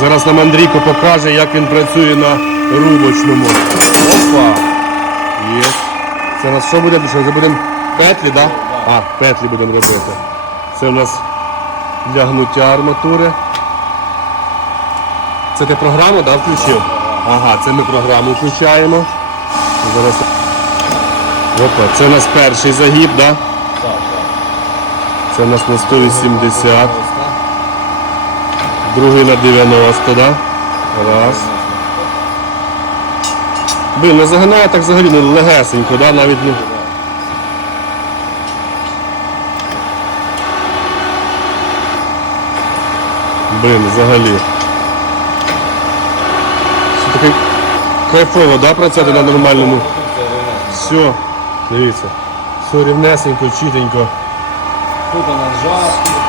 Зараз нам Андрійко покаже, як він працює на рубочному. Опа! Є. Це у нас що буде? Що це будемо петлі, да? А, петлі будемо робити. Це у нас для гнуття арматури. Це ти програму, да, включив? Ага, це ми програму включаємо. Зараз. Опа, це у нас перший загиб, да? Це у нас на 180. Другий на 90, да? Раз. Блін, не загинає так взагалі ну, легесенько, да? навіть не. Блін, взагалі. Все таки кайфово, да, працювати на нормальному. Все, дивіться. Все рівнесенько, чітенько. Тут у нас жатки.